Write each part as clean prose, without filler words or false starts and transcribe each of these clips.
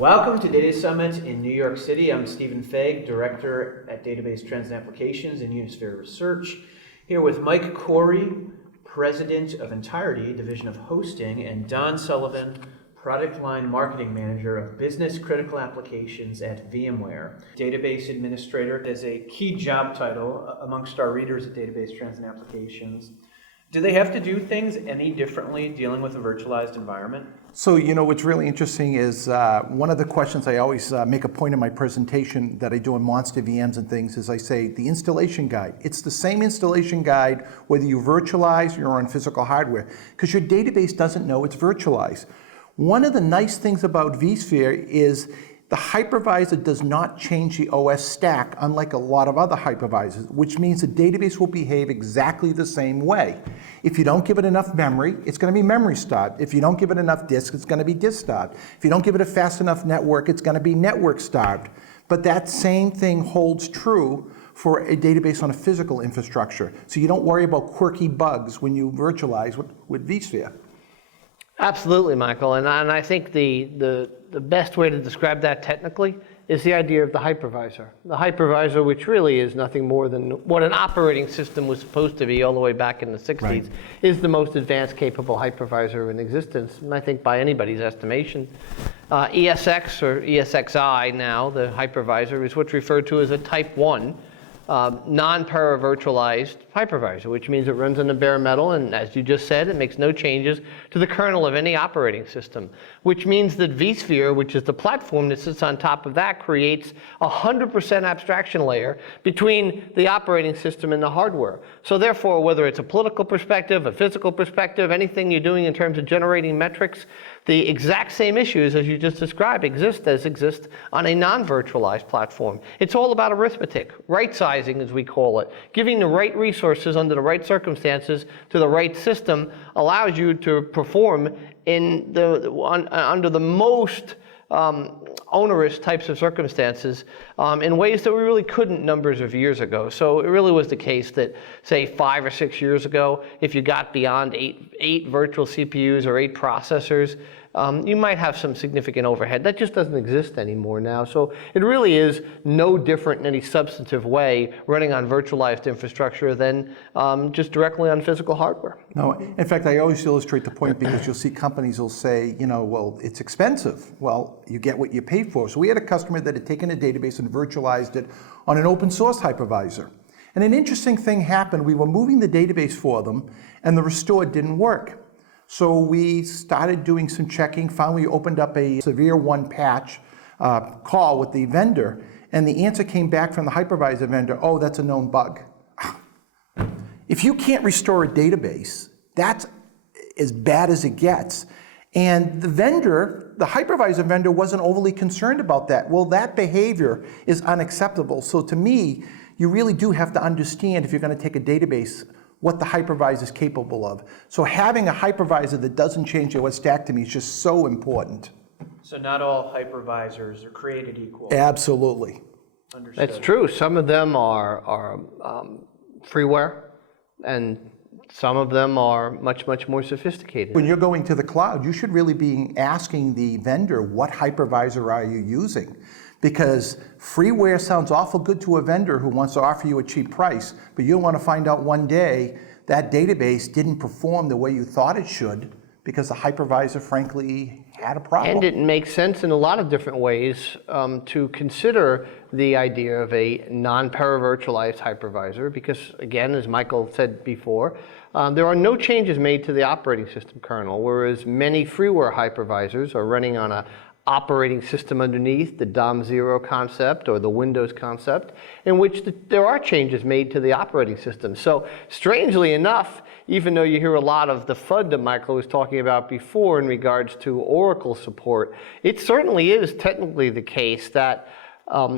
Welcome to Data Summit in New York City. I'm Stephen Fagg, Director at Database Trends and Applications in Unisphere Research, here with Mike Corey, President of Ntirety, Division of Hosting, and Don Sullivan, Product Line Marketing Manager of Business Critical Applications at VMware. Database Administrator is a key job title amongst our readers at Database Trends and Applications. Do they have to do things any differently dealing with a virtualized environment? So, what's really interesting is one of the questions I always make a point in my presentation that I do in Monster VMs and things is I say the installation guide. It's the same installation guide whether you virtualize or you're on physical hardware, because your database doesn't know it's virtualized. One of the nice things about vSphere is the hypervisor does not change the OS stack, unlike a lot of other hypervisors, which means the database will behave exactly the same way. If you don't give it enough memory, it's going to be memory starved. If you don't give it enough disk, it's going to be disk starved. If you don't give it a fast enough network, it's going to be network starved. But that same thing holds true for a database on a physical infrastructure. So you don't worry about quirky bugs when you virtualize with vSphere. Absolutely, Michael, and I think the best way to describe that technically is the idea of the hypervisor. The hypervisor, which really is nothing more than what an operating system was supposed to be all the way back in the 60s, right, is the most advanced capable hypervisor in existence, and I think by anybody's estimation. ESX or ESXi now, the hypervisor, is what's referred to as a Type 1 non-para-virtualized hypervisor, which means it runs on the bare metal, and as you just said, it makes no changes to the kernel of any operating system, which means that vSphere, which is the platform that sits on top of that, creates a 100% abstraction layer between the operating system and the hardware. So therefore, whether it's a political perspective, a physical perspective, anything you're doing in terms of generating metrics, the exact same issues as you just described exist on a non-virtualized platform. It's all about arithmetic, right sizing as we call it. Giving the right resources under the right circumstances to the right system allows you to perform in under the most onerous types of circumstances in ways that we really couldn't numbers of years ago. So it really was the case that, say, 5 or 6 years ago, if you got beyond eight virtual CPUs or 8 processors, you might have some significant overhead. That just doesn't exist anymore now. So it really is no different in any substantive way running on virtualized infrastructure than just directly on physical hardware. No, in fact, I always illustrate the point because you'll see companies will say, well, it's expensive. Well, you get what you pay for. So we had a customer that had taken a database and virtualized it on an open source hypervisor. And an interesting thing happened. We were moving the database for them, and the restore didn't work. So we started doing some checking, finally opened up a severe 1 patch call with the vendor, and the answer came back from the hypervisor vendor, oh, that's a known bug. If you can't restore a database, that's as bad as it gets. And the vendor, the hypervisor vendor, wasn't overly concerned about that. Well, that behavior is unacceptable. So to me, you really do have to understand if you're going to take a database what the hypervisor is capable of. So having a hypervisor that doesn't change your stack to me is just so important. So not all hypervisors are created equal. Absolutely. Understood. That's true. Some of them are freeware, and some of them are much, much more sophisticated. When you're going to the cloud, you should really be asking the vendor, what hypervisor are you using? Because freeware sounds awful good to a vendor who wants to offer you a cheap price, but you don't want to find out one day that database didn't perform the way you thought it should because the hypervisor, frankly, had a problem. And it makes sense in a lot of different ways to consider the idea of a non-para-virtualized hypervisor because, again, as Michael said before, there are no changes made to the operating system kernel, whereas many freeware hypervisors are running on a operating system underneath, the DOM0 concept or the Windows concept, in which there are changes made to the operating system. So strangely enough, even though you hear a lot of the FUD that Michael was talking about before in regards to Oracle support, it certainly is technically the case that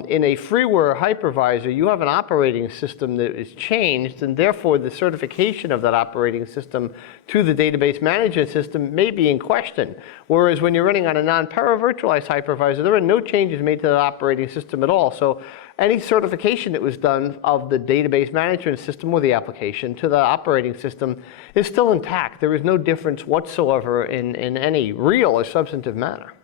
in a freeware hypervisor, you have an operating system that is changed, and therefore the certification of that operating system to the database management system may be in question. Whereas when you're running on a non-para-virtualized hypervisor, there are no changes made to the operating system at all. So any certification that was done of the database management system or the application to the operating system is still intact. There is no difference whatsoever in any real or substantive manner.